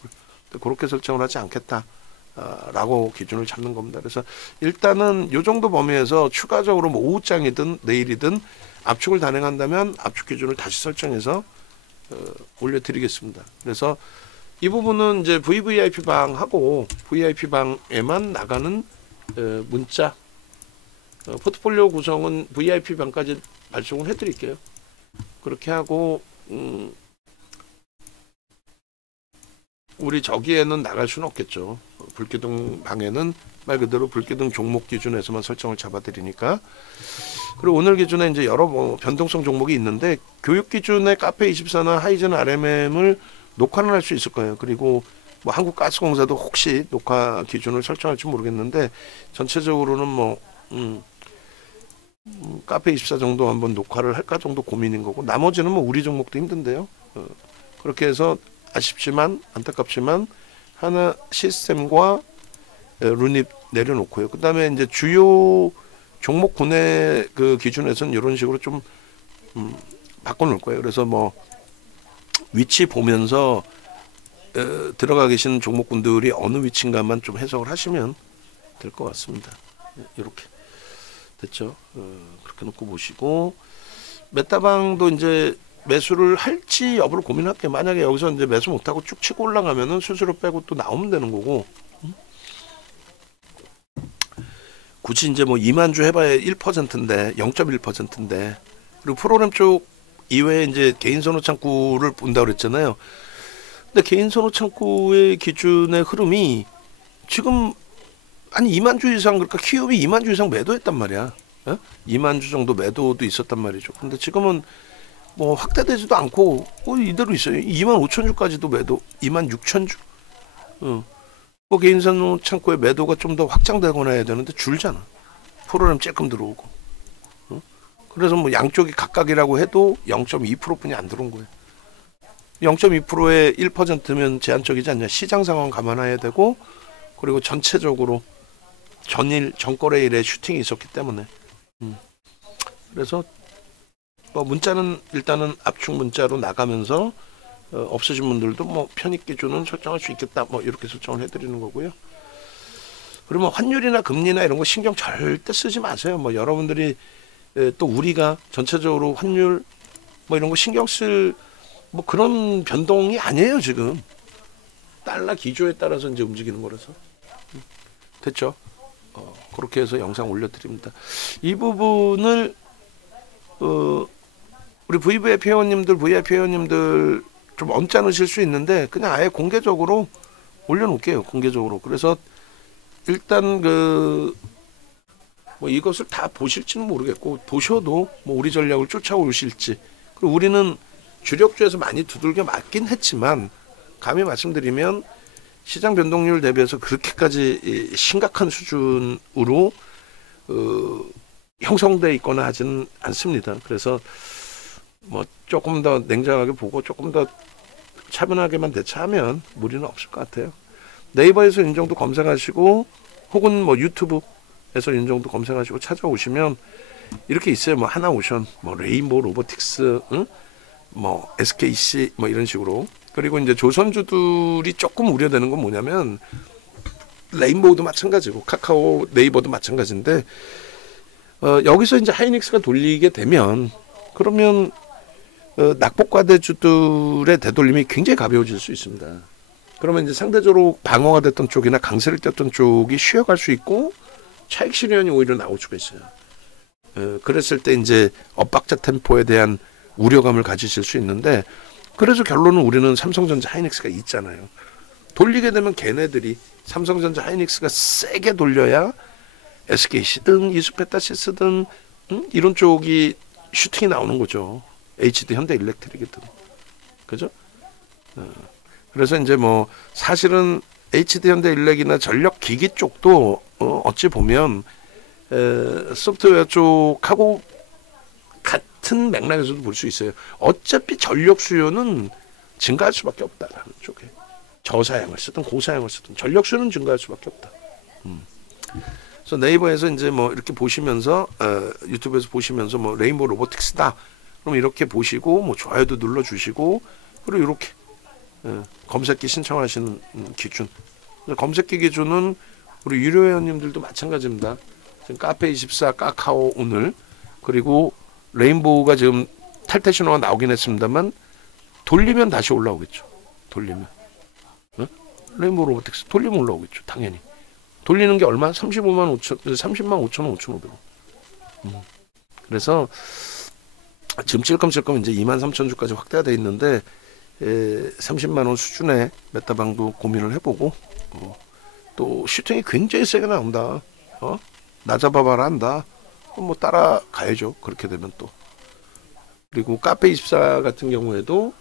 그렇게 설정을 하지 않겠다 라고 기준을 잡는 겁니다. 그래서 일단은 요 정도 범위에서 추가적으로 뭐 오후장이든 내일이든 압축을 단행한다면 압축 기준을 다시 설정해서 올려드리겠습니다. 그래서 이 부분은 이제 VVIP 방하고 VIP 방에만 나가는 문자 포트폴리오 구성은 VIP 방까지 발송을 해드릴게요. 그렇게 하고 우리 저기에는 나갈 수는 없겠죠. 불기둥 방에는 말 그대로 불기둥 종목 기준에서만 설정을 잡아드리니까. 그리고 오늘 기준에 이제 여러 변동성 종목이 있는데 교육 기준의 카페24나 하이젠 RMM을 녹화는 할 수 있을 거예요. 그리고 뭐 한국가스공사도 혹시 녹화 기준을 설정할지 모르겠는데 전체적으로는 뭐 카페24 정도 한번 녹화를 할까 정도 고민인 거고 나머지는 뭐 우리 종목도 힘든데요. 그렇게 해서 아쉽지만 안타깝지만 하나 시스템과 루닙 내려놓고요. 그 다음에 이제 주요 종목 군의 그 기준에서는 이런 식으로 좀 바꿔놓을 거예요. 그래서 뭐 위치 보면서 들어가 계신 종목군들이 어느 위치인가만 좀 해석을 하시면 될 것 같습니다. 이렇게 됐죠. 그렇게 놓고 보시고 메타방도 이제 매수를 할지 여부를 고민할게요. 만약에 여기서 이제 매수 못하고 쭉 치고 올라가면은 수수료 빼고 또 나오면 되는 거고 굳이 이제 뭐 2만 주 해봐야 1%인데 0.1%인데 그리고 프로그램 쪽 이외에 이제 개인 선호 창구를 본다고 그랬잖아요. 근데 개인 선호 창구의 기준의 흐름이 지금 한 2만 주 이상 그러니까 키움이 2만 주 이상 매도했단 말이야. 2만 주 정도 매도도 있었단 말이죠. 근데 지금은 뭐 확대되지도 않고 이대로 있어요. 2만 5천 주까지도 매도, 2만 6천 주. 뭐 개인 선호 창구의 매도가 좀 더 확장되거나 해야 되는데 줄잖아. 프로그램 쬐끔 들어오고. 그래서 뭐 양쪽이 각각이라고 해도 0.2%뿐이 안 들어온 거예요. 0.2%에 1%면 제한적이지 않냐. 시장 상황 감안해야 되고 그리고 전체적으로 전거래일에 슈팅이 있었기 때문에 그래서 뭐 문자는 일단은 압축 문자로 나가면서 없으신 분들도 뭐 편입 기준은 설정할 수 있겠다 뭐 이렇게 설정을 해드리는 거고요. 그러면 환율이나 금리나 이런 거 신경 절대 쓰지 마세요. 뭐 여러분들이 또 우리가 전체적으로 환율 뭐 이런 거 신경 쓸 뭐 그런 변동이 아니에요 지금. 달러 기조에 따라서 이제 움직이는 거라서. 됐죠? 그렇게 해서 영상 올려드립니다. 이 부분을 우리 VIP 회원님들 좀 언짢으실 수 있는데 그냥 아예 공개적으로 올려놓을게요. 공개적으로. 그래서 일단 뭐 이것을 다 보실지는 모르겠고, 보셔도 뭐 우리 전략을 쫓아오실지. 그리고 우리는 주력주에서 많이 두들겨 맞긴 했지만, 감히 말씀드리면 시장 변동률 대비해서 그렇게까지 심각한 수준으로 형성돼 있거나 하지는 않습니다. 그래서 뭐 조금 더 냉정하게 보고 조금 더 차분하게만 대처하면 무리는 없을 것 같아요. 네이버에서 인정도 검색하시고, 혹은 뭐 유튜브에서 인정도 검색하시고 찾아오시면 이렇게 있어요. 뭐 하나오션, 뭐 레인보우 로보틱스, 뭐 SKC 뭐 이런 식으로. 그리고 이제 조선주들이 조금 우려되는 건 뭐냐면, 레인보우도 마찬가지고 카카오, 네이버도 마찬가지인데, 여기서 이제 하이닉스가 돌리게 되면, 그러면 낙폭과대주들의 되돌림이 굉장히 가벼워질 수 있습니다. 그러면 이제 상대적으로 방어가 됐던 쪽이나 강세를 띄었던 쪽이 쉬어갈 수 있고, 차익 실현이 오히려 나올 수가 있어요. 그랬을 때 이제 엇박자 템포에 대한 우려감을 가지실 수 있는데, 그래서 결론은 우리는 삼성전자 하이닉스가 있잖아요. 돌리게 되면 걔네들이, 삼성전자 하이닉스가 세게 돌려야 SKC든 이수페타시스든 이런 쪽이 슈팅이 나오는 거죠. HD 현대일렉트릭이든. 그죠? 그래서 이제 뭐 사실은 HD 현대일렉이나 전력기기 쪽도 어찌 보면 소프트웨어 쪽하고 같은 맥락에서도 볼 수 있어요. 어차피 전력 수요는 증가할 수밖에 없다라는 쪽에, 저사양을 쓰든 고사양을 쓰든 전력 수요는 증가할 수밖에 없다. 그래서 네이버에서 이제 뭐 이렇게 보시면서 유튜브에서 보시면서 뭐 레인보우 로보틱스다, 그럼 이렇게 보시고 뭐 좋아요도 눌러주시고, 그리고 이렇게 검색기 신청하시는 기준, 검색기 기준은 우리 유료 회원님들도 마찬가지입니다. 지금 카페24, 카카오 오늘, 그리고 레인보우가 지금 탈퇴 신호가 나오긴 했습니다만 돌리면 다시 올라오겠죠. 돌리면 레인보우 로보틱스 돌리면 올라오겠죠. 당연히. 돌리는 게 얼마? 30만 5천 5,500원. 그래서 지금 찔끔찔끔 이제 23,000주까지 확대가 돼 있는데 30만 원 수준의 메타방도 고민을 해보고, 또 슈팅이 굉장히 세게 나온다. 나 잡아봐라 한다. 뭐 따라가야죠. 그렇게 되면 또. 그리고 카페24 같은 경우에도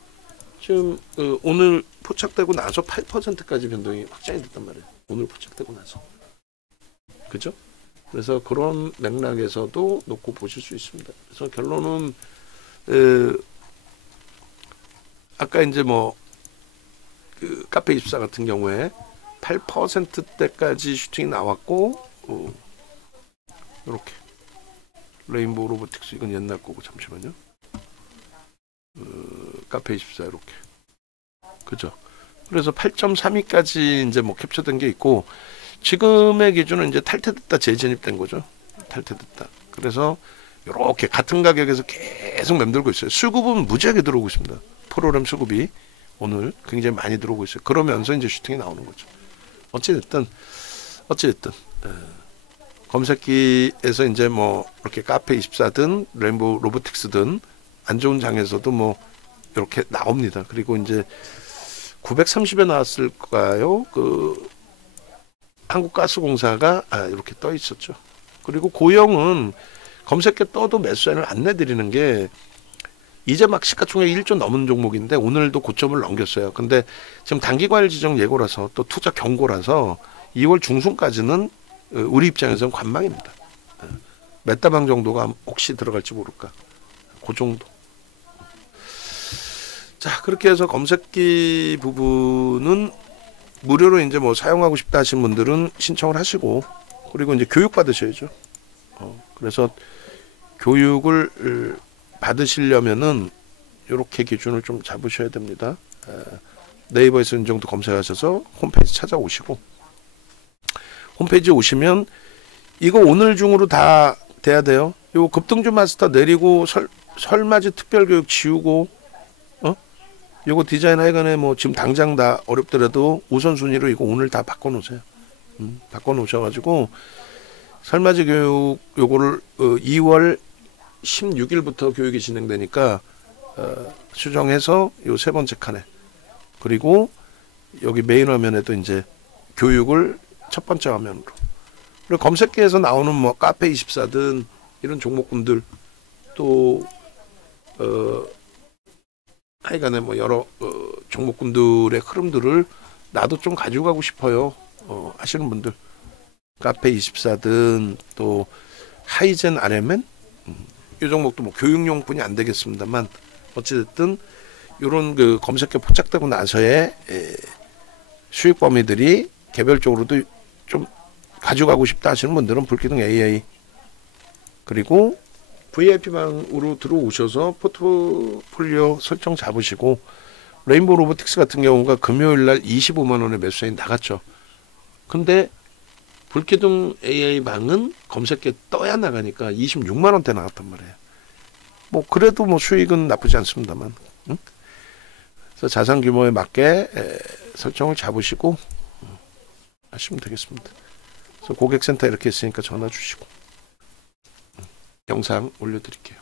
지금 오늘 포착되고 나서 8%까지 변동이 확장이 됐단 말이에요. 오늘 포착되고 나서. 그죠? 그래서 그런 맥락에서도 놓고 보실 수 있습니다. 그래서 결론은 아까 이제 뭐 카페24 같은 경우에 8%대까지 슈팅이 나왔고, 이렇게 레인보우 로보틱스, 이건 옛날 거고, 잠시만요. 카페24 이렇게. 그죠? 그래서 8.32까지 이제 뭐 캡처된 게 있고, 지금의 기준은 이제 탈퇴됐다 재진입된 거죠. 탈퇴됐다. 그래서 이렇게 같은 가격에서 계속 맴돌고 있어요. 수급은 무지하게 들어오고 있습니다. 프로그램 수급이 오늘 굉장히 많이 들어오고 있어요. 그러면서 이제 슈팅이 나오는 거죠. 어찌됐든 검색기에서 이제 뭐 이렇게 카페24든 레인보우 로보틱스든 안 좋은 장에서도 뭐 이렇게 나옵니다. 그리고 이제 930에 나왔을까요? 한국가스공사가 이렇게 떠 있었죠. 그리고 고영은 검색에 떠도 매수세를 안 내드리는 게, 이제 막 시가총액 1조 넘은 종목인데 오늘도 고점을 넘겼어요. 근데 지금 단기과열 지정 예고라서, 또 투자 경고라서 2월 중순까지는 우리 입장에서는 관망입니다. 메타방 정도가 혹시 들어갈지 모를까. 그 정도. 자, 그렇게 해서 검색기 부분은 무료로 이제 뭐 사용하고 싶다 하신 분들은 신청을 하시고, 그리고 이제 교육 받으셔야죠. 그래서 교육을 받으시려면은 이렇게 기준을 좀 잡으셔야 됩니다. 네이버에서 인정도 검색하셔서 홈페이지 찾아오시고, 홈페이지 오시면 이거 오늘 중으로 다 돼야 돼요. 요 급등주 마스터 내리고 설맞이 특별교육 지우고 요거 디자인 하여간에 뭐 지금 당장 다 어렵더라도 우선순위로 이거 오늘 다 바꿔놓으세요. 바꿔놓으셔가지고 설맞이 교육 요거를 2월 16일부터 교육이 진행되니까 수정해서 요 세 번째 칸에, 그리고 여기 메인 화면에도 이제 교육을 첫 번째 화면으로, 그리고 검색기에서 나오는 뭐 카페24든 이런 종목군들 또 하여간에 뭐 여러 종목군들의 흐름들을 나도 좀 가지고 가고 싶어요 하시는 분들, 카페24든 또 하이젠 RMN 이 종목도 뭐 교육용뿐이 안 되겠습니다만 어찌됐든 이런 그 검색에 포착되고 나서의 수익 범위들이 개별적으로도 좀 가져가고 싶다 하시는 분들은 불기둥 AI, 그리고 VIP방으로 들어오셔서 포트폴리오 설정 잡으시고, 레인보우 로보틱스 같은 경우가 금요일날 25만 원의 매수세이 나갔죠. 근데 불기둥 AI 방은 검색에 떠야 나가니까 26만 원대 나갔단 말이에요. 뭐 그래도 뭐 수익은 나쁘지 않습니다만, 응? 그래서 자산 규모에 맞게 설정을 잡으시고 하시면 되겠습니다. 그래서 고객센터 이렇게 있으니까 전화 주시고 영상 올려드릴게요.